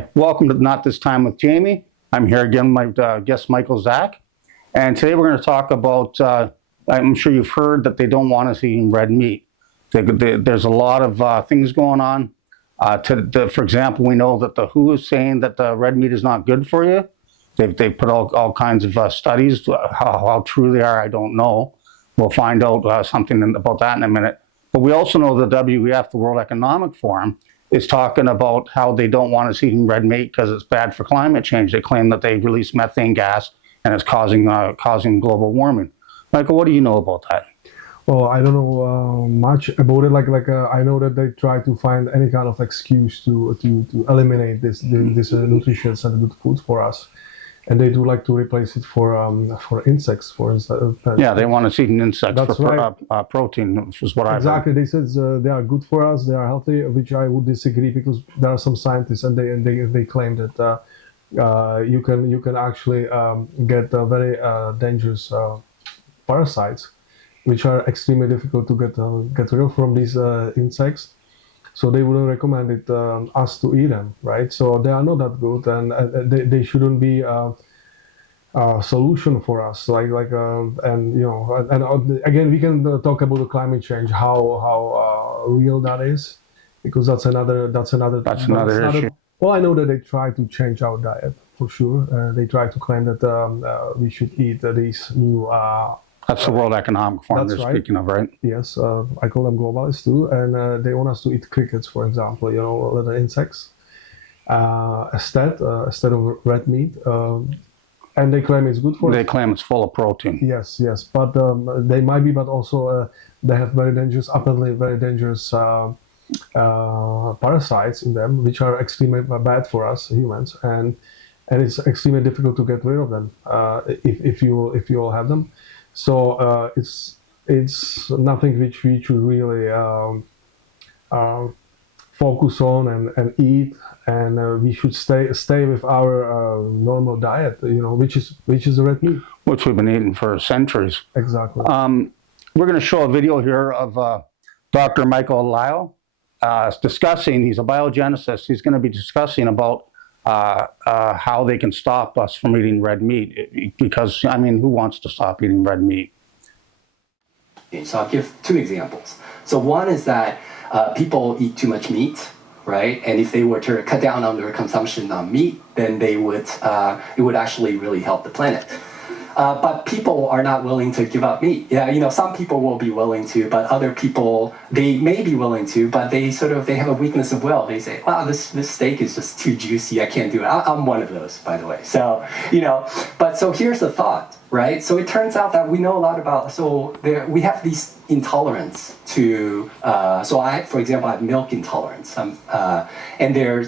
Hi, welcome to Not This Time with Jamie. I'm here again with my guest Michael Zach, and today we're going to talk about, I'm sure you've heard that they don't want us eating red meat. There's a lot of things going on. For example, we know that the WHO is saying that the red meat is not good for you. They put all kinds of studies. How true they are, I don't know. We'll find out something about that in a minute. But we also know the WEF, the World Economic Forum, is talking about how they don't want us eating red meat because it's bad for climate change. They claim that they release methane gas and it's causing global warming. Michael, what do you know about that? Well, I don't know much about it. I know that they try to find any kind of excuse to eliminate this nutritious and good food for us, and they do like to replace it for insects, for instance. Yeah, they want us eating insects. That's for right. Protein, which is what I exactly. They said they are good for us, they are healthy, which I would disagree, because there are some scientists and they claim that you can actually get very dangerous parasites, which are extremely difficult to get rid of from these insects. So they wouldn't recommend it us to eat them, right? So they are not that good, and they shouldn't be a solution for us. And you know, and again, we can talk about the climate change, how real that is, because that's another issue. Well, I know that they try to change our diet for sure. They try to claim that we should eat these new. That's the World Economic Forum they're speaking of, right? Yes, I call them globalists too, and they want us to eat crickets, for example, you know, little insects, instead of red meat, and they claim it's good for us. They claim it's full of protein. Yes, but they might be, but also they have apparently very dangerous parasites in them, which are extremely bad for us humans, and it's extremely difficult to get rid of them if you all have them. So it's nothing which we should really focus on and eat, and we should stay with our normal diet, you know, which is the red meat, which we've been eating for centuries. Exactly. We're going to show a video here of Dr. Michael Lyle discussing. He's a biogenicist. He's going to be discussing about how they can stop us from eating red meat, because, I mean, who wants to stop eating red meat? So I'll give two examples. So one is that people eat too much meat, right? And if they were to cut down on their consumption of meat, then it would actually really help the planet. But people are not willing to give up meat. Yeah, you know, some people will be willing to, but other people, they may be willing to, but they have a weakness of will. They say, wow, this steak is just too juicy, I can't do it. I'm one of those, by the way. So, you know, but so here's the thought, right? So it turns out that we know a lot about, we have these intolerance to, for example, I have milk intolerance, and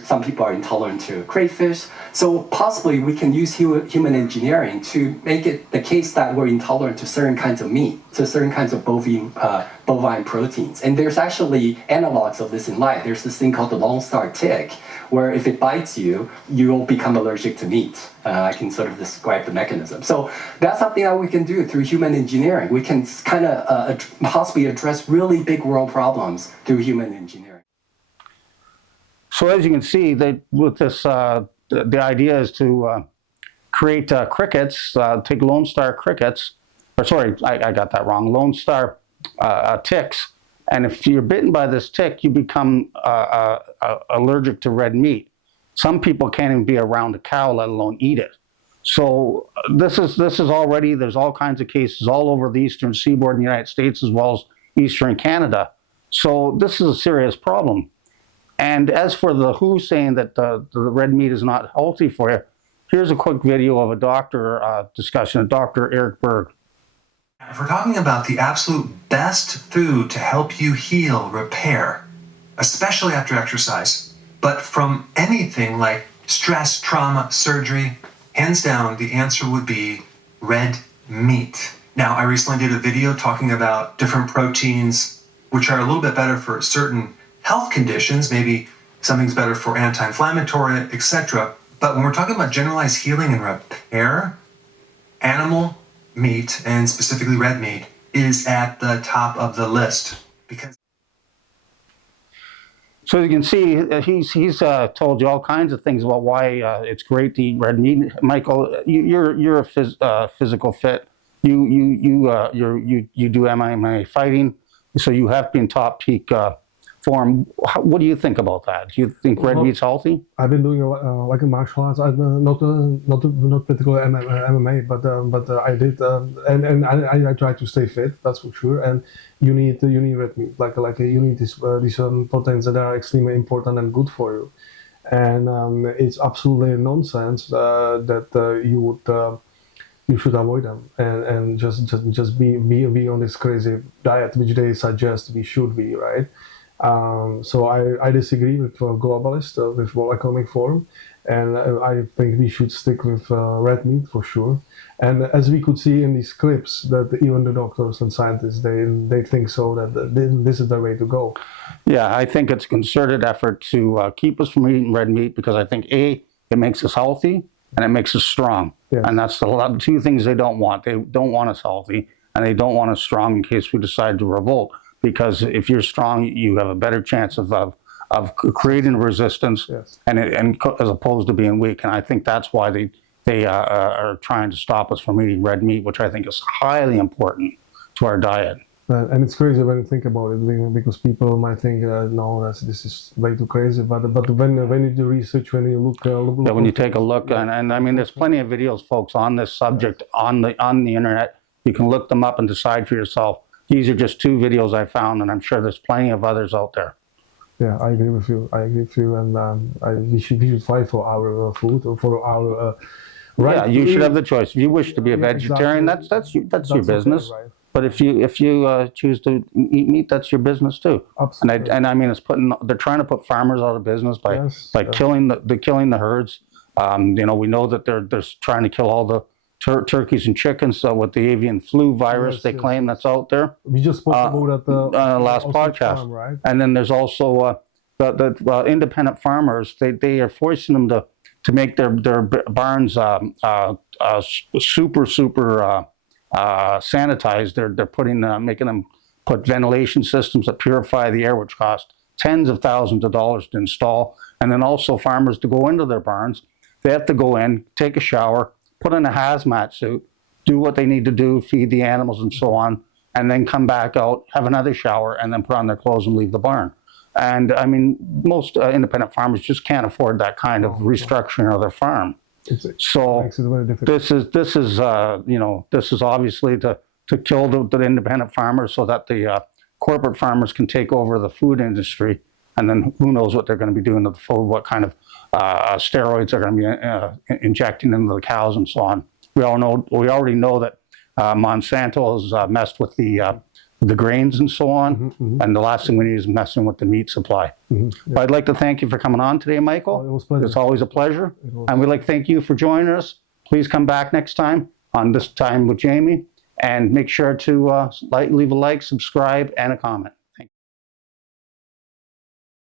some people are intolerant to crayfish. So possibly we can use human engineering to make it the case that we're intolerant to certain kinds of meat, to certain kinds of bovine proteins. And there's actually analogs of this in life. There's this thing called the Lone Star tick, where if it bites you, you'll become allergic to meat. I can sort of describe the mechanism. So that's something that we can do through human engineering. We can kind of possibly address really big world problems through human engineering. So as you can see, with this, the idea is to create crickets, take Lone Star crickets, or sorry, I got that wrong, Lone Star ticks. And if you're bitten by this tick, you become allergic to red meat. Some people can't even be around a cow, let alone eat it. So this is already, there's all kinds of cases all over the eastern seaboard in the United States as well as eastern Canada. So this is a serious problem. And as for the WHO saying that the red meat is not healthy for you, here's a quick video of a doctor discussion, Dr. Eric Berg. If we're talking about the absolute best food to help you heal, repair, especially after exercise, but from anything like stress, trauma, surgery, hands down, the answer would be red meat. Now, I recently did a video talking about different proteins which are a little bit better for certain health conditions, maybe something's better for anti-inflammatory, etc. But when we're talking about generalized healing and repair, animal meat, and specifically red meat, is at the top of the list. Because So you can see, he's told you all kinds of things about why it's great to eat red meat. Michael, you're a physical fit. You do MMA fighting, so you have been top peak form. What do you think about that? Do you think red meat's healthy? I've been doing like a martial arts, not particularly MMA, but I did, and I try to stay fit. That's for sure. And you need red meat, you need these proteins that are extremely important and good for you. And it's absolutely nonsense that you should avoid them and just be on this crazy diet which they suggest we should be, right? So I disagree with globalists with World Economic Forum, and I think we should stick with red meat for sure. And as we could see in these clips, that even the doctors and scientists they think so that this is the way to go. Yeah, I think it's a concerted effort to keep us from eating red meat because I think it makes us healthy and it makes us strong, and that's the two things they don't want. They don't want us healthy, and they don't want us strong in case we decide to revolt. Because if you're strong, you have a better chance of creating resistance, and as opposed to being weak. And I think that's why they are trying to stop us from eating red meat, which I think is highly important to our diet. And it's crazy when you think about it, because people might think, no, this is way too crazy. But when you do research, when you look when you take a look, and I mean, there's plenty of videos, folks, on this subject on the internet. You can look them up and decide for yourself. These are just two videos I found, and I'm sure there's plenty of others out there. Yeah, I agree with you. And we should fight for our food or for our right. Yeah, you should have the choice. If you wish to be a vegetarian, exactly. that's your business. Okay, right. But if you choose to eat meat, that's your business too. Absolutely. And I mean, they're trying to put farmers out of business by killing the herds. You know, we know that they're trying to kill all the turkeys and chickens with the avian flu virus they claim that's out there. We just spoke about that last podcast, farm, right? And then there's also the independent farmers. They are forcing them to make their barns super sanitized. They're making them put ventilation systems that purify the air, which cost tens of thousands of dollars to install. And then also farmers, to go into their barns, they have to go in, take a shower, put in a hazmat suit, do what they need to do, feed the animals and so on, and then come back out, have another shower, and then put on their clothes and leave the barn. And I mean, most independent farmers just can't afford that kind of restructuring of their farm. So this is obviously to kill the independent farmers so that the corporate farmers can take over the food industry, and then who knows what they're going to be doing to the food, what kind of steroids they're going to be injecting into the cows and so on. We already know that Monsanto has messed with the grains and so on, and the last thing we need is messing with the meat supply. But I'd like to thank you for coming on today, Michael. It was a pleasure. It's always a pleasure. And we'd like to thank you for joining us. Please come back next time, on This Time with Jamie, and make sure to leave a like, subscribe, and a comment.